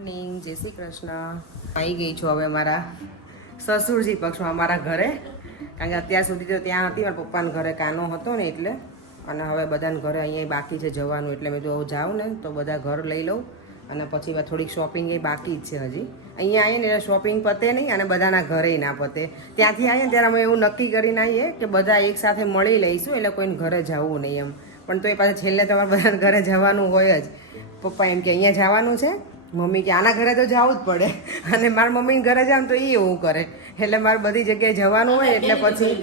Morning, જય શ્રી કૃષ્ણ. આવી ગઈ છું હવે મારા સસુરજી પક્ષમાં અમારા ઘરે, કારણ કે અત્યાર સુધી તો ત્યાં હતી મારા પપ્પાના ઘરે કાનો હતો ને એટલે, અને હવે બધાના ઘરે અહીંયા બાકી છે જવાનું, એટલે મેં તો જાઉં ને તો બધા ઘર લઈ લઉં અને પછી થોડીક શોપિંગ એ બાકી જ છે હજી. અહીંયા આવીએ ને શોપિંગ પતે નહીં અને બધાના ઘરે ના પતે. ત્યાંથી આવીએ ને ત્યારે અમે એવું નક્કી કરીને આવીએ કે બધા એકસાથે મળી લઈશું, એટલે કોઈને ઘરે જવું નહીં એમ. પણ તો એ પાછું છેલ્લે તમારે બધાને ઘરે જવાનું હોય જ. પપ્પા એમ કે અહીંયા જવાનું છે, મમ્મી કે આના ઘરે તો જવું જ પડે, અને મારા મમ્મીને ઘરે જાવ તો એ એવું કરે, એટલે મારે બધી જગ્યાએ જવાનું હોય એટલે પછી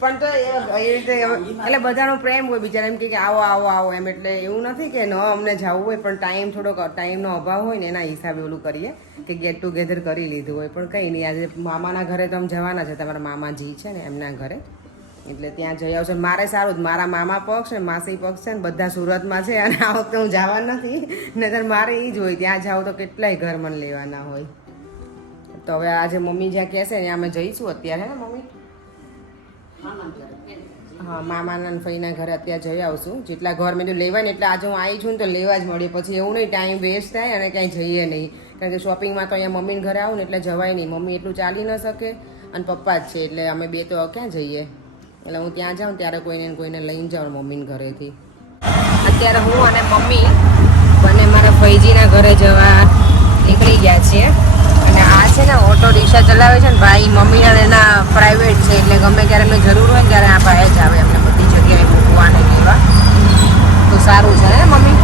પણ તો એ રીતે એટલે બધાનો પ્રેમ હોય, બિચારા એમ કે આવો આવો આવો એમ, એટલે એવું નથી કે ન અમને જવું હોય, પણ ટાઈમનો અભાવ હોય ને એના હિસાબે ઓલું કરીએ કે ગેટ ટુગેધર કરી લીધું હોય. પણ કંઈ નહીં, આજે મામાના ઘરે તો અમે જવાના છે, તમારા મામાજી છે ને એમના ઘરે, એટલે ત્યાં જઈ આવશે. મારે સારું જ, મારા મામા પક્ષ ને માસી પક્ષ છે ને બધા સુરતમાં છે, અને આ વખતે હું જવા નથી, નહીંતર મારે એ જ હોય, ત્યાં જાઉં તો કેટલાય ઘર મને લેવાના હોય. તો હવે આજે મમ્મી જ્યાં કહેશે ત્યાં અમે જઈશું અત્યારે, હે ને મમ્મી? હા, મામાના ફઈના ઘરે અત્યારે જઈ આવશું. જેટલા ઘર મેં તો લેવાય ને એટલે આજે હું આવી છું ને તો લેવા જ મળીએ, પછી એવું નહીં ટાઈમ વેસ્ટ થાય અને ક્યાંય જઈએ નહીં, કારણ કે શોપિંગમાં તો અહીંયા મમ્મીને ઘરે આવું ને એટલે જવાય નહીં, મમ્મી એટલું ચાલી ન શકે અને પપ્પા જ છે, એટલે અમે બે તો ક્યાં જઈએ. એટલે હું ત્યાં જાઉં ત્યારે કોઈને લઈને જાઉં મમ્મીને ઘરેથી. અત્યારે હું અને મમ્મી બંને મારા ફઈજીના ઘરે જવા નીકળી ગયા છીએ, અને આ છે ને ઓટો રિક્ષા ચલાવે છે ને ભાઈ, મમ્મીના એના પ્રાઇવેટ છે, એટલે ગમે ત્યારે એમને જરૂર હોય ને ત્યારે આ ભાઈ જ આવે એમને બધી જગ્યાએ મૂકવાને લેવા, તો સારું છે ને મમ્મી?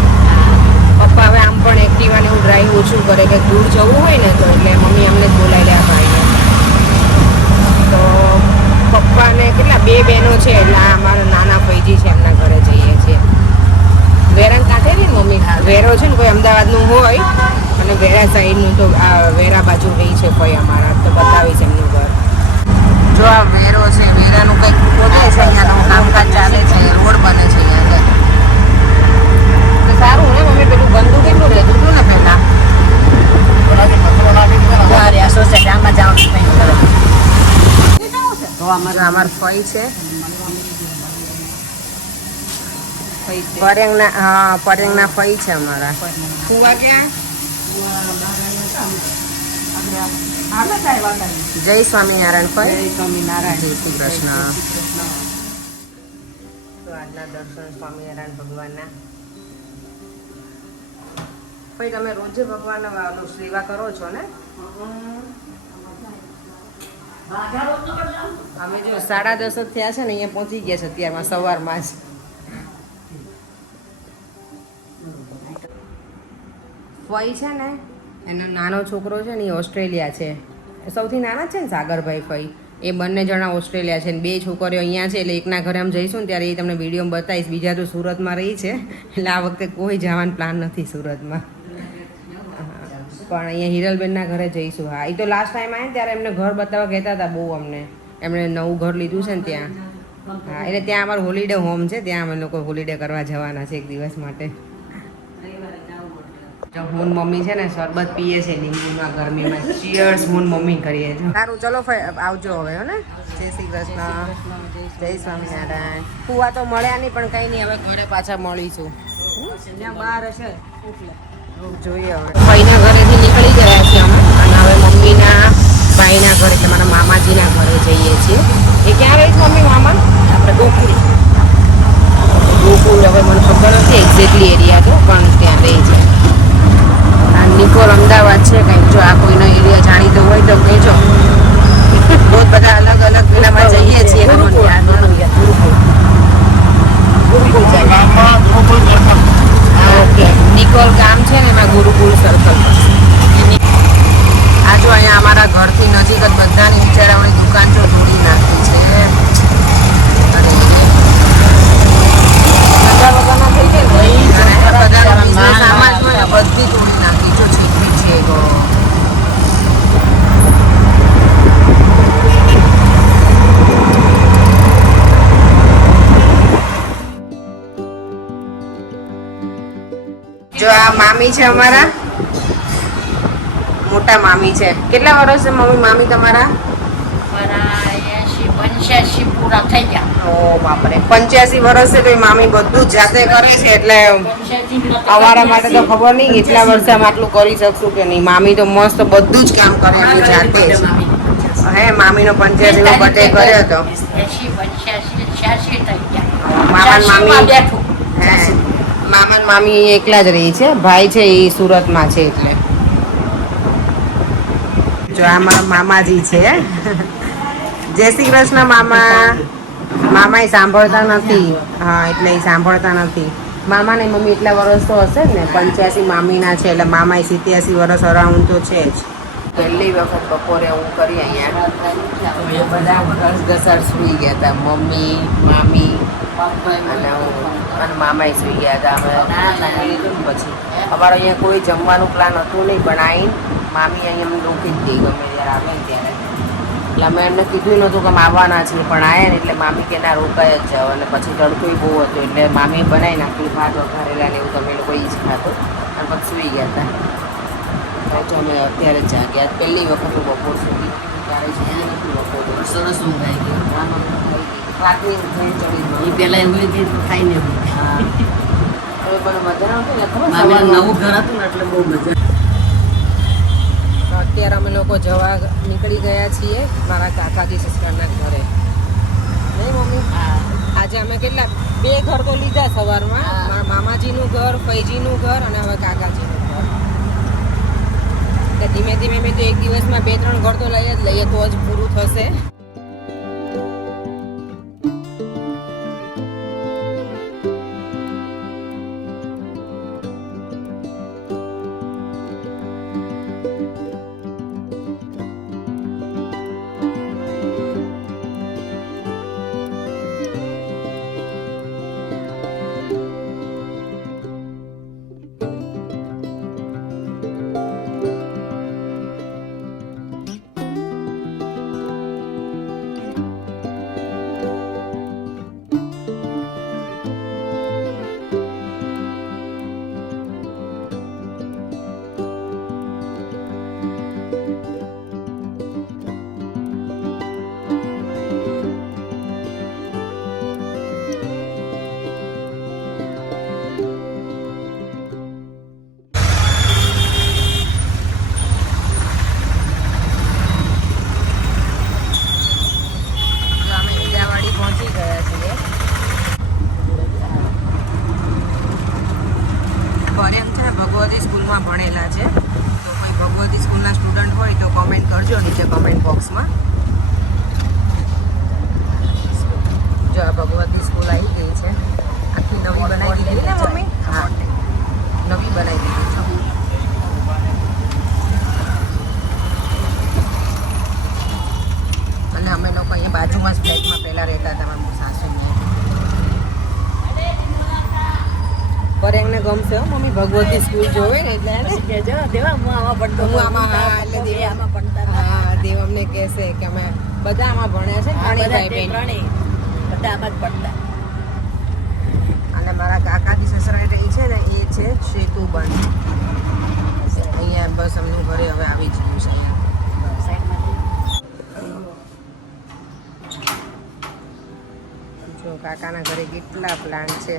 પપ્પા હવે આમ પણ એક્ટિવાને એવું ડ્રાઈવ ઓછું કરે, કે દૂર જવું હોય ને તો એટલે મમ્મી અમને જ બોલાવી લે આ ભાઈને. તો પપ્પાને કેટલા બે બહેનો છે, એટલે આ અમારા નાના ફઈજી છે એમના ઘરે જઈએ છીએ. વેરાન કાંઠેથી ને મમ્મી, વેરો છે ને કોઈ અમદાવાદનું હોય અને વેરા સાઈડનું, તો આ વેરા બાજુ રહી છે કોઈ અમારા, તો બતાવીશ એમનું ઘર. જો આ વેરો છે, વેરાનું કંઈક ખોદાય છે, અહીંયાનું કામકાજ ચાલે છે, રોડ બને છે અહીંયા આગળ. સારું ને મમ્મી, પેલું ગંદુ કેટલું રહેતું હતું ને પહેલા. આમાં જવાનું તો અમાર ફઈ છે, પરેંગના ફઈ છે અમારા. ફુવા ક્યાં? જય સ્વામિનારાયણ ફઈ. જય સ્વામિનારાયણ. જય શ્રી કૃષ્ણ. તો આજના દર્શન સ્વામિનારાયણ ભગવાનના. ફઈ તમે રોજે ભગવાનના સેવા કરો છો ને? અમે જો 10:30 થયા છે ને, અહીંયા પહોંચી ગયા છે અત્યારમાં, સવારમાં જ. ફઈ છે ને એનો નાનો છોકરો છે ને એ ઓસ્ટ્રેલિયા છે, સૌથી નાના છે ને સાગરભાઈ ફઈ, એ બંને જણા ઓસ્ટ્રેલિયા છે ને બે છોકરીઓ અહીંયા છે, એટલે એકના ઘરે અમે જઈશું ને ત્યારે એ તમને વિડીયોમાં બતાવીશ. બીજા તો સુરતમાં રહી છે, એટલે આ વખતે કોઈ જવાનો પ્લાન નથી સુરતમાં, પણ અહીંયા હિરલબેનના ઘરે જઈશું. હા, એ તો લાસ્ટ ટાઈમ આવ્યા ને ત્યારે એમને ઘર બતાવવા કહેતા હતા બહુ અમને, એમણે નવું ઘર લીધું છે ને ત્યાં. હા, એટલે ત્યાં અમારું હોલિડે હોમ છે, ત્યાં અમે લોકો હોલિડે કરવા જવાના છે એક દિવસ માટે. હું મમ્મી છે ને શરબત પીએ છે લીંબુના ગરમીમાં. ચીયર્સ હું મમ્મી કરીએ છીએ. સારું, ચલો આવજો હવે, હો ને? જય શ્રી કૃષ્ણ. જય સ્વામિનારાયણ. ફુવા તો મળ્યા નહીં, પણ કંઈ નહીં, હવે ઘરે પાછા મળીશું. બહાર હશે જોઈએ હવે. ભાઈના ઘરેથી નીકળી ગયા છીએ અમે, અને હવે મમ્મીના ભાઈના ઘરે, એટલે મારા મામાજીના ઘરે જઈએ છીએ. એ ક્યાં રહી છે મમ્મી મામા? આપણે ગોકુળ. હવે મને ખબર નથી એક્ઝેક્ટલી એરિયા તો, પણ ત્યાં રહી છે. આ નિકોલ અમદાવાદ છે કંઈક, જો આ કોઈનો એરિયા જાણીતો હોય તો કહેજો. બહુ બધા અલગ અલગ પેલામાં જઈએ છીએ. ઓકે, નિકોલ ગામ છે ને એમાં ગુરુકુળ સર્કલ. આ જો અહીંયા અમારા ઘરથી નજીક જ બધાની બિચારાઓની દુકાન જો તોડી નાખી છે. અરે બધા વગરના થઈ ગયા બધા સામાન હોય બધી તોડી નાખી જો છેટલી છે. તો જો આ મામી છે અમારા, મોટા મામી છે. કેટલા વર્ષ છે મમ્મી મામી તમારા? 80-85 85 પૂરા થઈ ગયા. ઓ બાપરે 85 વર્ષ છે તો એ મામી બધું જ જાતે કરે છે એટલે 85 અમારા માટે તો ખબર નહીં એટલા વર્ષે આમ આટલું કરી શકશું કે નહીં. મામી તો મસ્ત બધું જ કામ કરે એમની જાતે જ. હે મામીનો 85 નો બર્થડે કર્યો હતો. 86 થઈ ગયા. મામા ને મામી બેઠું. હે મામા ને મામી અહીંયા એકલા જ રહી છે. ભાઈ છે એ સુરતમાં છે એટલે જો આમાં મામાજી છે. જય શ્રી કૃષ્ણ મામા. મામા સાંભળતા નથી. હા એટલે એ સાંભળતા નથી. મામા ને મમ્મી એટલા વર્ષ તો હશે ને 85 મામીના છે એટલે મામા 87 વર્ષ અરાઉન્ડ તો છે જ. પહેલી વખત બપોરે હું કરી અહીંયા બધા ઘસઘસાટ સુઈ ગયા હતા. મમ્મી મામી અને મામાએ સુઈ ગયા હતા. અમે લીધું ને પછી અમારે અહીંયા કોઈ જમવાનું પ્લાન હતું નહીં પણ આવીને મામી અહીંયા અમને રોકી જ દઈ ગમે ત્યારે આવે ત્યારે. એટલે અમે એમને કીધું નહોતું કે અમે આવવાના છીએ પણ આવ્યા ને એટલે મામી કે ના રોકાઈ જ જાઓ. અને પછી તડકોય બહુ હતો એટલે મામીએ બનાવી નાખ્યું ભાત વઘારેલા ને એવું તમે લોકો એ જ ખાતું અને પછી સુઈ ગયા હતા. તો અમે અત્યારે જ જાગ્યા. પહેલી વખત હું બપોર સુધી ત્યારે જ્યાં નથી બપોર સરસ ઊંઘ આવી ગઈ. રાતની ઊંઘ ચડી એ પેલા એવું કે ખાઈને હા તો મને મજા આવતી ને ખબર મારે સવારમાં. નવું ઘર હતું ને એટલે બહુ મજા. તો અત્યારે અમે લોકો જવા નીકળી ગયા છીએ મારા કાકાજી સસરાના ઘરે. નહીં મમ્મી? આજે અમે કેટલા 2 ઘર તો લીધા સવારમાં. મારા મામાજીનું ઘર, ફૈજીનું ઘર અને હવે કાકાજીનું ઘર. એટલે ધીમે ધીમે મેં તો એક દિવસમાં 2-3 ઘર તો લઈએ જ લઈએ તો જ પૂરું થશે. ભગવતી સ્કૂલમાં ભણેલા છે તો કોઈ ભગવતી સ્કૂલના સ્ટુડન્ટ હોય તો કોમેન્ટ કરજો નીચે કોમેન્ટ બોક્સમાં. જો આ ભગવતી સ્કૂલ આવી ગઈ છે. આખી નવી બનાવી દીધી ને મમ્મી? હા નવી બનાવી દીધી છે. અને અમે લોકો અહીંયા બાજુમાં જ ફ્લેટમાં પહેલાં રહેતા હતા મારા સાસુ. પર એમને ગમશે હો મમ્મી ભગવતી સ્કૂલ જોવે ને એટલે દેવ અમને કહેશે કે અમે બધા આમાં ભણ્યા છે બધા આમાં જ પડતા. અને મારા કાકાજી સસરા રહી છે ને એ છે સેતુબન. અહીંયા બસ અમનું ઘરે હવે આવી જ ગયું છે. જો કાકાના ઘરે કેટલા પ્લાન્ટ છે.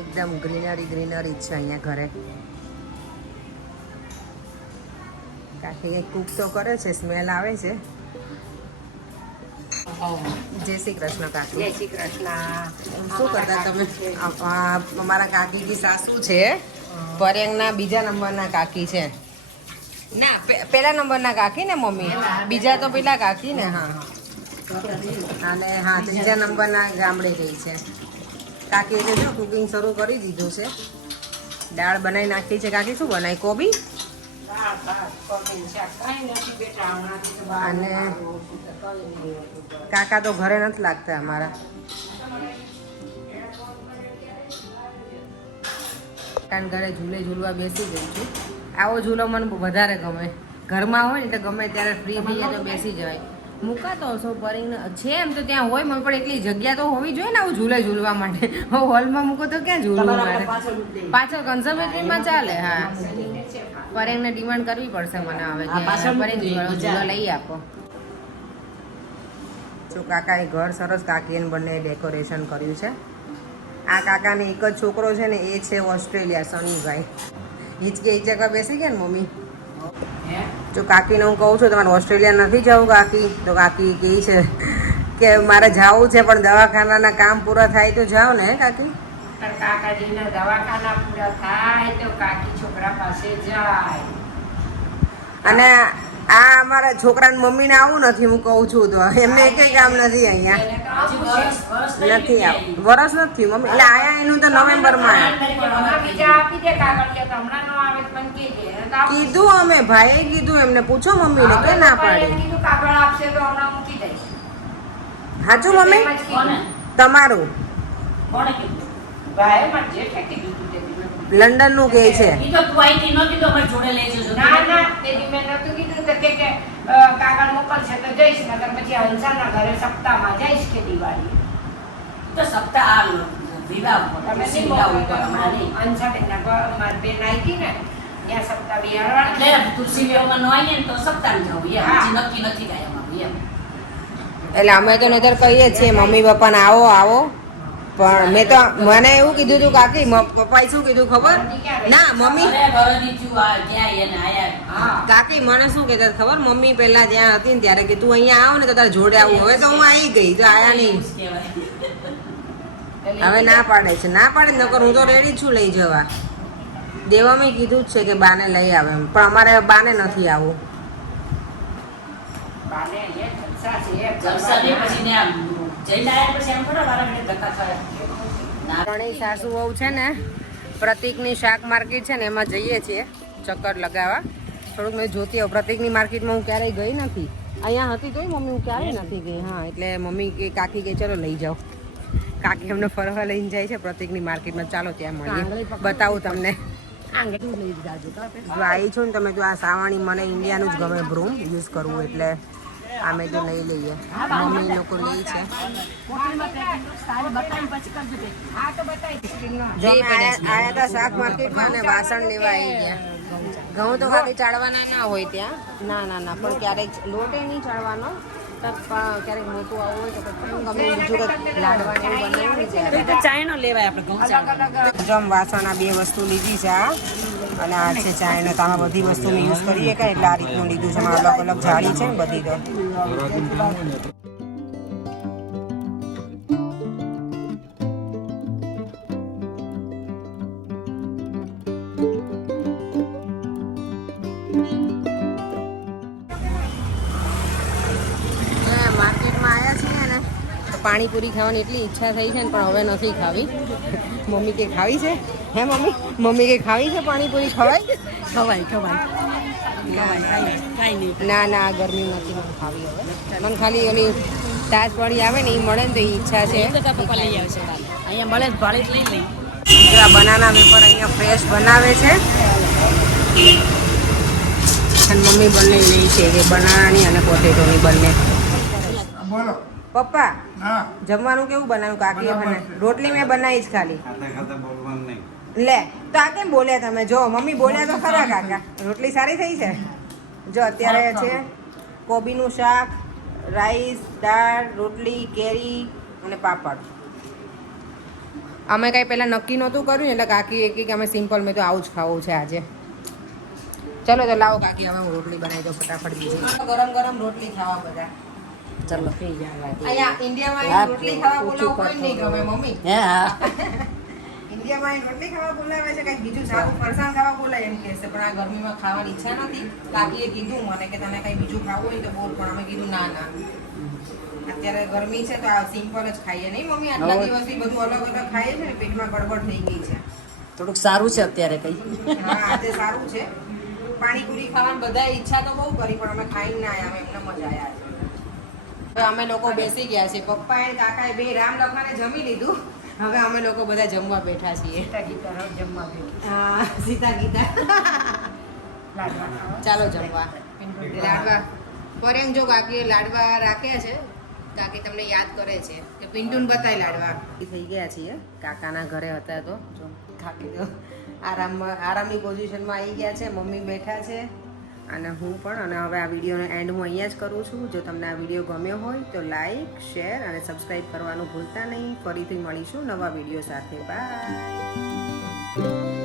એકદમ ગ્રીનરી ગ્રીનરી છે અહીંયા ઘરે. કાકી કંઈક કૂક તો કરે છે, સ્મેલ આવે છે. જય શ્રી કૃષ્ણ કાકી. જય શ્રી કૃષ્ણ. શું કરતા તમે? અમારા કાકીજી સાસુ છે પરેંગના બીજા નંબરના કાકી છે. ના પહેલા નંબરના કાકી ને મમ્મી, બીજા તો પેલા કાકી ને. હા અને હા ત્રીજા નંબરના ગામડે ગઈ છે કાકી. એટલે જો કુકિંગ શરૂ કરી દીધું છે. દાળ બનાવી નાખી છે. કાકી શું બનાવી? કોબી અને કાકા તો ઘરે નથી લાગતા અમારા. કારણ ઘરે ઝૂલે ઝૂલવા બેસી ગઈ છું. આવો ઝૂલો મને વધારે ગમે. ઘરમાં હોય ને તો ગમે ત્યારે ફ્રી થઈએ તો બેસી જવાય. મૂકાતો હશો પરીને છે એમ તો ત્યાં હોય મને, પણ એટલી જગ્યા તો હોવી જોઈએ ને આવું ઝૂલે ઝૂલવા માટે. હોલમાં મૂકો તો ક્યાં ઝૂલવું મારે? પાછળ કન્ઝર્વેટરીમાં ચાલે. હા પરેંગને ડિમાન્ડ કરવી પડશે મને હવે કે પરેંગ ઝૂલો લઈ આપો. જો કાકાએ ઘર સરસ કાકીએ બંને ડેકોરેશન કર્યું છે. આ કાકાને એક જ છોકરો છે ને, એ છે ઓસ્ટ્રેલિયા, સનીભાઈ. હિચકે હિચકવા બેસી ગયા ને મમ્મી. જો કાકીને હું કહું છું તમારે ઓસ્ટ્રેલિયા નથી જવું કાકી, તો કાકી કહે છે કે મારે જવું છે પણ દવાખાનાના કામ પૂરા થાય તો જાઓ ને કાકી. કાકાજીના દવાખાના પૂરા થાય તો કાકી છોકરા પાસે જાય. અને આ અમારા છોકરાની મમ્મીને આવું નથી, હું કહું છું તો એમને એક કામ નથી અહીંયા નથી આવું, વરસ નથી મમ્મી. એટલે આયા એનું તો નવેમ્બરમાં કીધું અમે, ભાઈએ કીધું એમને, પૂછો મમ્મીને કે ના પાડી. સાચું મમ્મી તમારું લંડન નું કે છે. એટલે અમે તો નજર કહીએ છીએ મમ્મી પપ્પાને આવો આવો, પણ મેં તો મને એવું કીધું હતું કાકી, પપ્પાએ શું કીધું ખબર? ના મમ્મી કાકી મને શું કહેતા ખબર? મમ્મી પહેલા ત્યાં હતી ને ત્યારે કે તું અહીંયા આવ ને તો તારે જોડે આવું. હવે તો હું આવી ગઈ તો આયા નહીં. હવે ના પાડે છે, ના પાડે નકર હું તો રેડી છું લઈ જવા. દેવામે કીધું જ છે કે બાને લઈ આવે એમ, પણ અમારે બાને નથી આવું. ત્રણેય સાસુ વહુ છે ને પ્રતિકની શાક માર્કેટ છે ને એમાં જઈએ છીએ ચક્કર લગાવવા. થોડુંક મેં જોતી આવું. પ્રતિકની માર્કેટમાં હું ક્યારેય ગઈ નથી, અહીંયા હતી તોય મમ્મી હું ક્યારેય નથી ગઈ. હા એટલે મમ્મી કે કાકી કે ચલો લઈ જાઓ. કાકી અમને ફરવા લઈને જાય છે પ્રતિકની માર્કેટમાં. ચાલો ત્યાં મળીએ, બતાવું તમને. જો આવી છું ને તમે, તો આ સાવાણી મને ઇન્ડિયાનું જ ગમે બ્રૂમ યુઝ કરવું, એટલે અમે તો લઈ લઈએ. મમ્મી લોકો લે છે. જો આયા હતા શાક માર્કેટમાં અને વાસણ લેવા આવી ગયા. ઘઉં તો ખાલી ચાળવાના ના હોય ત્યાં, ના ના ના, પણ ક્યારેક લોટે નહીં ચાળવાનો, ક્યારેક મોટું આવું હોય તો ગમે બીજું કંઈક લાડવાનું બનાવ્યું. ચાયનો લેવાય આપણે ઘઉં જમ વાસણ આ બે વસ્તુ લીધી છે આ, અને આ છે ચાયનો. તો આમાં બધી વસ્તુ યુઝ કરીએ કે એટલે આ રીતનું લીધું છે. અલગ અલગ જાળી છે ને બધી. તો માર્કેટમાં આવ્યા છીએ ને, પાણીપુરી ખાવાની એટલી ઈચ્છા થઈ છે ને, પણ હવે નથી ખાવી. મમ્મી કે ખાવી છે? હે મમ્મી? મમ્મી કે ખાવી છે પાણીપુરી? ખવાય ના ના, ગરમી નથી મને ખાવી હવે. મને ખાલી ઓલી તાજ વાળી આવે ને એ મળે ને તો એ ઈચ્છા છે. અહીંયા મળે ભાડે લઈ લઈ. આ બનાના વેફર અહીંયા ફ્રેશ બનાવે છે અને મમ્મી બંને લે છે કે બનાનાની અને પોટેટોની બંને. બોલો પપ્પા હા જમવાનું કેવું બનાવ્યું કાકીએ? મને રોટલી મેં બનાવી જ ખાલી. બોલવાનું નહીં. લે તો આ કેમ બોલ્યા તમે? જો મમ્મી બોલ્યા તો ખરા કાકા. રોટલી સારી થઈ છે. જો અત્યારે છે કોબીનું શાક, રાઈસ, દાળ, રોટલી, કેરી અને પાપડ. અમે કાંઈ પહેલાં નક્કી નહોતું કર્યું ને, એટલે કાકી એ કે અમે સિમ્પલ, મેં તો આવું જ ખાવું છે આજે. ચલો તો લાવો કાકી, હવે હું રોટલી બનાવી દઉં ફટાફટ. બીજી ગરમ ગરમ રોટલી ખાવા બધા. ચાલો અહીંયા ઇન્ડિયામાં રોટલી ખાવા બોલાવ કોઈ નહીં ગમે મમ્મી. ઇન્ડિયામાં રોટલી ખાવા બોલાવે છે, કંઈક બીજું સારું ફરસાણ ખાવા બોલાય એમ કહેશે, પણ આ ગરમીમાં ખાવાની ઈચ્છા નથી. કાકીએ કીધું મને કે તને કંઈ બીજું ખાવું હોય તો બોલ, પણ અમે કીધું ના ના, અત્યારે ગરમી છે તો આ સિમ્પલ જ ખાઈએ. નહીં મમ્મી? આટલા દિવસથી બધું અલગ અલગ ખાઈએ છે ને, પેટમાં ગડબડ થઈ ગઈ છે. થોડુંક સારું છે અત્યારે કઈ. હા આજે સારું છે. પાણીપુરી ખાવાની બધાએ ઈચ્છા તો બહુ કરી, પણ અમે ખાઈને ના આવ્યા, અમે એમને મજા આવ્યા છે. હવે અમે લોકો બેસી ગયા છીએ. પપ્પાએ કાકાએ બે રામ લખાને જમી લીધું. હવે અમે લોકો બધા જમવા બેઠા છીએ. હા સીતા ગીતા. ચાલો જમવા. લાડવા પરેંગ જો કાકીએ લાડવા રાખ્યા છે. કાકી તમને યાદ કરે છે કે પિન્ટુન બતાય લાડવા. થઈ ગયા છીએ. કાકાના ઘરે હતા તો જો કાકી તો આરામની પોઝિશનમાં આવી ગયા છે. મમ્મી બેઠા છે, અને હું પણ. અને હવે આ વિડીયોનો એન્ડ હું અહીંયા જ કરું છું. જો તમને આ વિડીયો ગમ્યો હોય તો લાઈક, શેર અને સબસ્ક્રાઈબ કરવાનું ભૂલતા નહીં. ફરીથી મળીશું નવા વિડીયો સાથે. બાય.